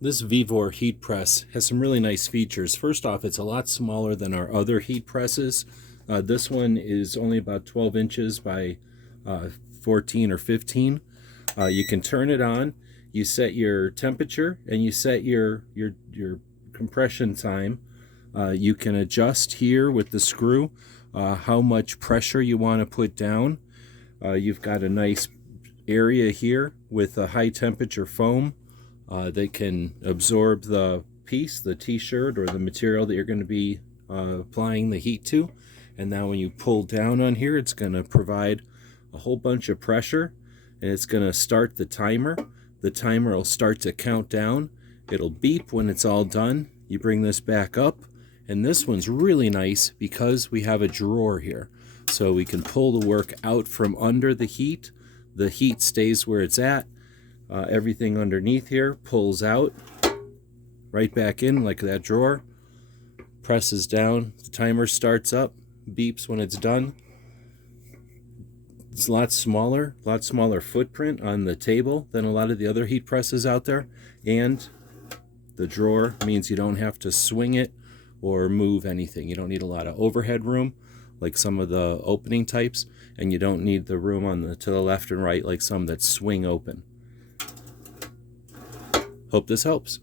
This VEVOR heat press has some really nice features. First off, it's a lot smaller than our other heat presses. This one is only about 12 inches by 14 or 15. You can turn it on, you set your temperature, and you set your compression time. You can adjust here with the screw how much pressure you want to put down. You've got a nice area here with a high temperature foam. They can absorb the piece, the t-shirt, or the material that you're going to be applying the heat to. And now when you pull down on here, it's going to provide a whole bunch of pressure, and it's going to start the timer. The timer will start to count down. It'll beep when it's all done. You bring this back up, and this one's really nice because we have a drawer here. So we can pull the work out from under the heat. The heat stays where it's at. Everything underneath here pulls out right back in like that drawer, presses down, the timer starts up, beeps when it's done. It's a lot smaller footprint on the table than a lot of the other heat presses out there, and the drawer means you don't have to swing it or move anything. You don't need a lot of overhead room like some of the opening types, and you don't need the room on to the left and right like some that swing open. Hope this helps.